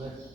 เลย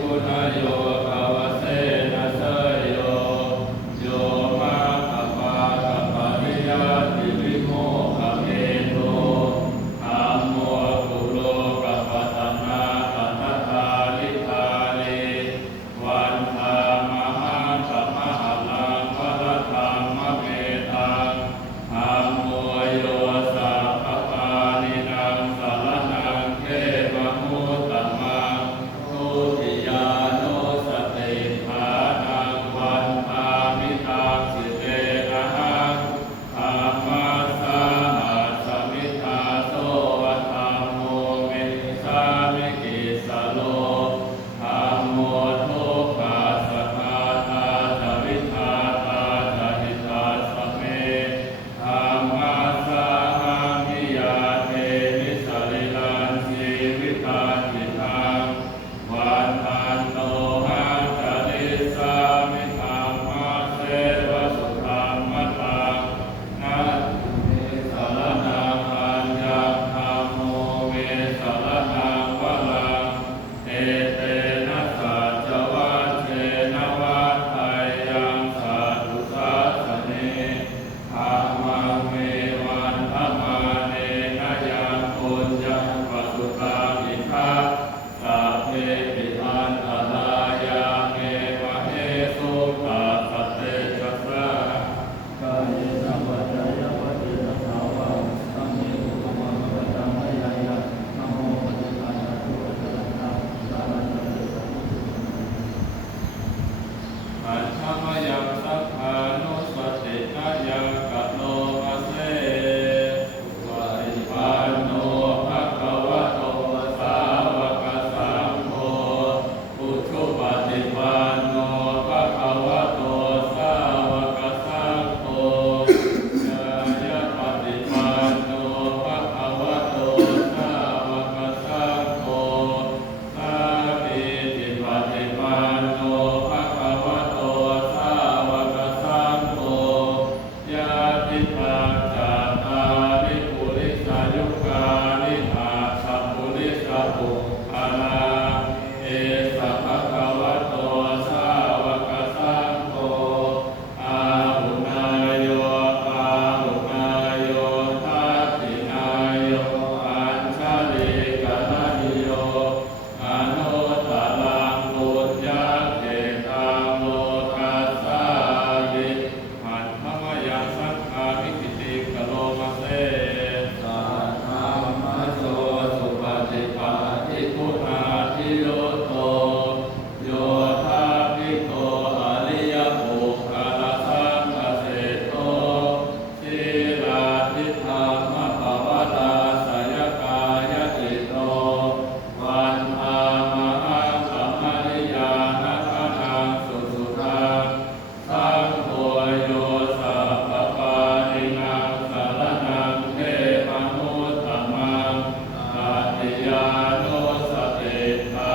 คุณโยภวเสนะเสยโยโยมาคปาคปะริยาติวิโมกขเมโตธัมโมกุโลกัปปะตนาปัฏฐทาลิธาเลวันธามหังสัมมหลังวรธรรมเมตังธัมโมโยสัพพปานินังสรณังเขมมุตตมังทุติยานุสติภานังวันธามิตังสิเตนะหังธัมมัสสะหัสสมิทธาโสธัมโมเมสามิกิสโลธัมโมทุกขัสสะนาตาจาริธาตาจาริตาสเมธัมมัสสะหังนิยาเทนิสริลันสีวิตาจิตังวันทันโตหังจาริสามิธัมมัสเสวะสุธัมมตังนัตถิสารนังอัญญังธัมโมเมสารนังวรังเอเตนะสัจวัชเชนะวัฏฏัยยังสัตตุสัสสเนธัมมังเมวันธมาเนนะยังปุญญังวสุตังอิทัสสัพเพปิอันตรายาเมวะเอสุตัสสะเตจัสสะกายเนวัจจายวัจเจตสาวะสัมเมตุปะมังปะตังอะยายะนะโมปฏิปันนะตุอะระหะสารันเตสัมพุทธัสสะปัญชมยังสัพพานุสตินะยังกะโลมาเสวะริปันโนภะคะวะโตสาวกสังโฆพุทธุปฏิปันโนภะคะวะโตสาวกสังโฆญาญาปฏิปันโนภะคะวะโตสาวกสังโฆสามีจิปฏิปันโนภะคะวะโตสาวกสังโฆญาติปัญจตาริปุริสายุคานิอาสัพพุริสปุคาลาเอสะภะคะวะโตสาวกสังโฆอาหุนายโยอาหุนายโยทัตถินายโยอัญชลีกนันโยอนุตตรังปุญญเขตังโลกัสสาลิหัตถมยังสังฆามิกิติกะโลมาเสสัทธัมมัสโสสุปฏิปันติพุทธาทิโยโตโยธาภิกขุอริยปุคคลสังฆเสโตสีลาทิธรรมภวตาสยกายจิตโตวันธามหังสัมมาริยานะคนังสุสุทังสังโฆโยสัพพปานินังสรณังเทมนุตตมังอาติยานุสติภา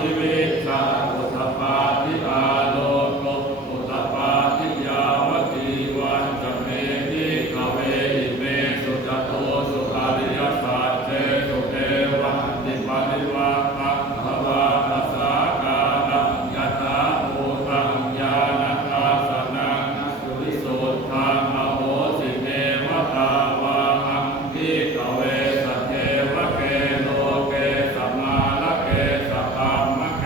ทิวิชาอุตตปาทิอาโลกอุตตปาทิยาวตีวันจะเมหิกเวหิเมสุจโตสุอริยสัจเจสุเทวะติปานิวาคะภวะทัสสะกาลังยตาภูตังญาณทัสสนังสุริสุทธังอโหสิเมวะตาวาหังพิกเวสเทวะเกโลเกสมาลเกสธรรมเก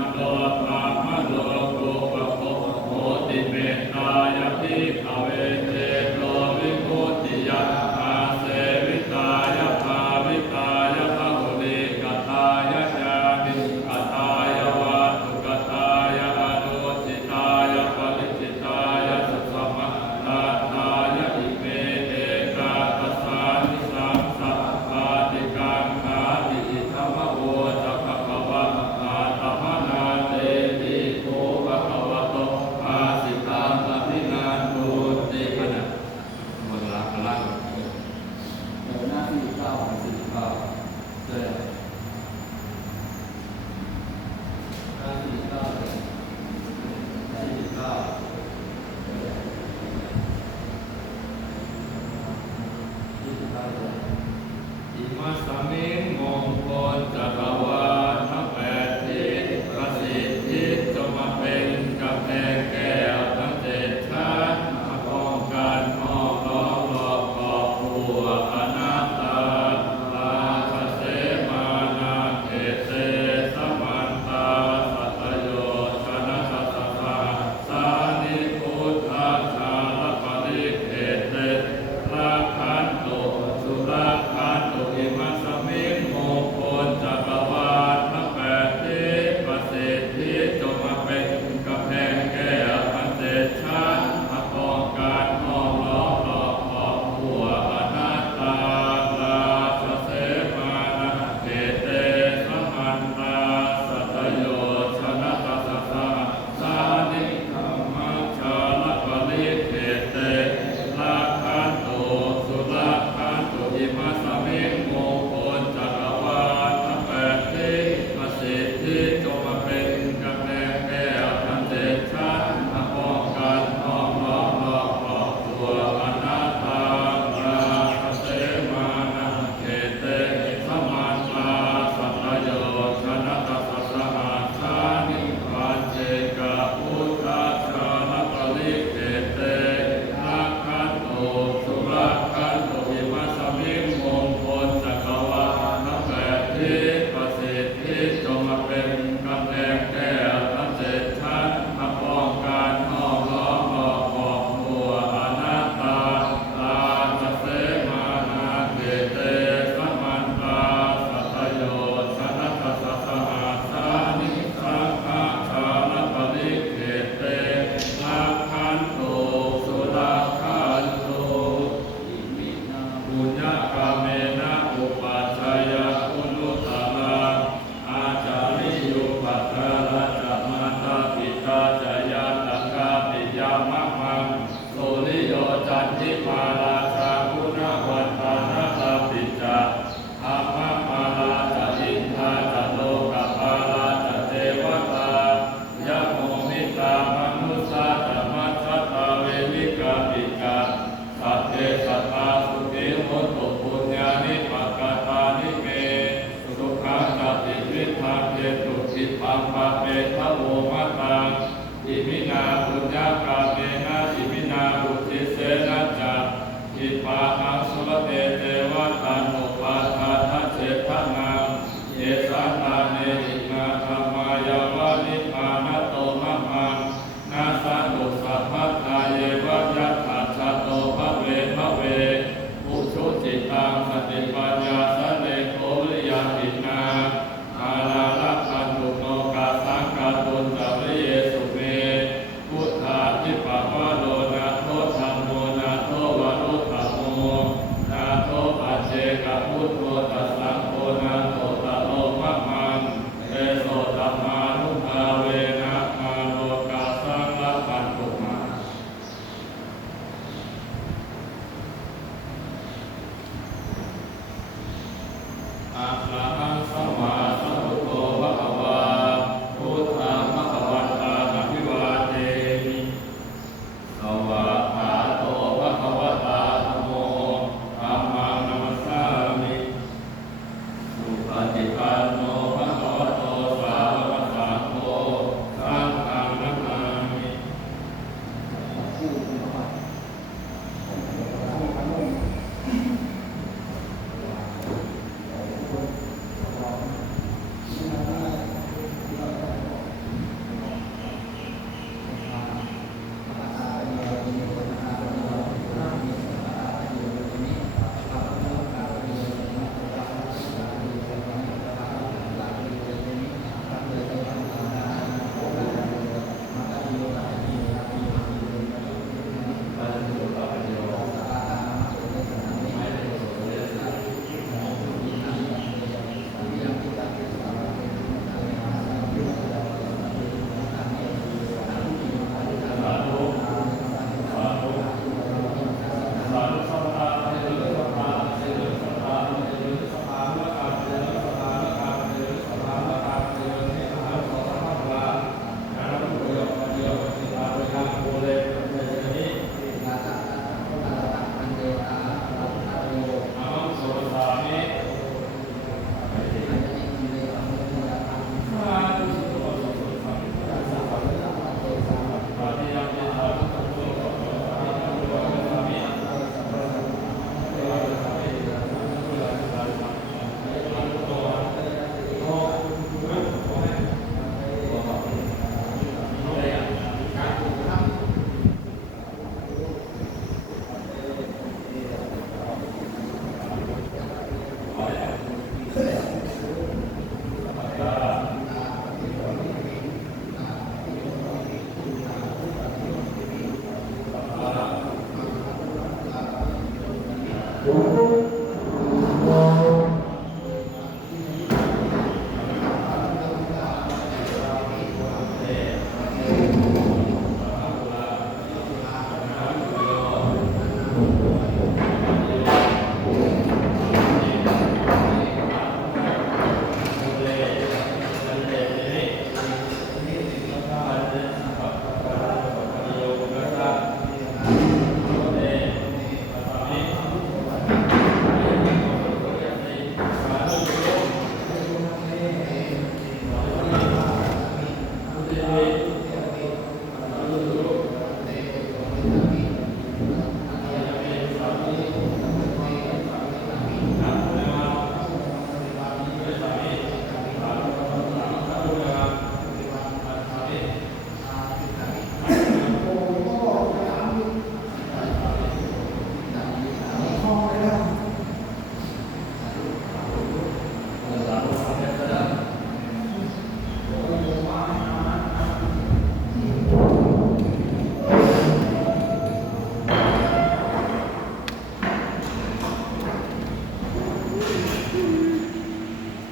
นโตธรรมโลกุปโภโหติเมตตายภิกขเวเตโตวิมุตติยะอาเสวิตายภาวิตายภะหุลิกตายะญาณิกตายะวัตถุกตายะอนุทิตายะปริจิตายะสุสมัตตายะอิเมเอกาตัสสานิสังสัพพาติกังขาติอิธัมมโวจะภควะอาตมนาเตติโกภควะโตอาสิตังอภินาทุติขณะหมดละพลังหน้าที่9 49เจอหน้าที่9หน้าที่9อิมัสสมิงมงคลจักรวาลทั้ง8ทิศประสิทธิจงมาเป็นกำแพงแก้วทั้ง7ชั้นมาป้องกันห้อมล้อมรอบขอบคู่อนัตตาราชเสมานาเขเตสมันตาสัตโยชนะสัสสะสานิพุทธาชาลปริเขเตราคันตุสุราคันตุอิมัสสมิงมงคลจักรวาลทั้ง8ทิศประสิทธิจงมาเป็นกำแพงแก้วทั้ง7ชั้นมาป้องกันห้อมล้อมรอบขอบคู่อนัตตาราชเสมานาเขเตสมันตาสัตโยชนะตัสสะสานิธัมมัชฌาลปริเขเตราคันตุสุราคันตุอิมัสสมิงมงคลจักรวาลทั้ง8ทิศประสิทธิจงมาเป็นกำแพงแก้วทั้ง7ชั้นมาป้องกันห้อมล้อมรอบขอบคู่อนัตตาราชเสมานาเขเตสมันตาสัตโยชนะตัสสะสานิปัญเจกพุทธาชาลปริเขเตราคันตุสุราคันตุอิมัสสมิงมงคลจักรวาลทั้ง8ทิศประสิทธิจงมาเป็นกำแพงแก้วทั้ง7ชั้นมาป้องกันห้อมล้อมรอบขอบคู่อนัตตาราชเสมานาเขเตสมันตาสัตโยชนะตัสสะสานิสังฆาชาลปริเขเตราคันตุสุราคันตุอิมินาปุญญกรรมเมนะอุปัชฌายะคุณุตตระอาจาริยุปัตตระจัมมาตปิตาจายาตังกาปิยามะมังโสริโยจันทิมาราชาคุณวันตานะตาปิจาอาภะมาราจะอินทาจะโลกปาราจะเทวตายะโมมิตามนุสสาจะมัชฌตาเววิกาปิกาสัตเตสัตตาสุขิโหตุปุญญานิปักขตานิเมสุขังจติวิภังเยตุจิปังปะเปทะโวมะตังอิมินาปุญญากาเมนะ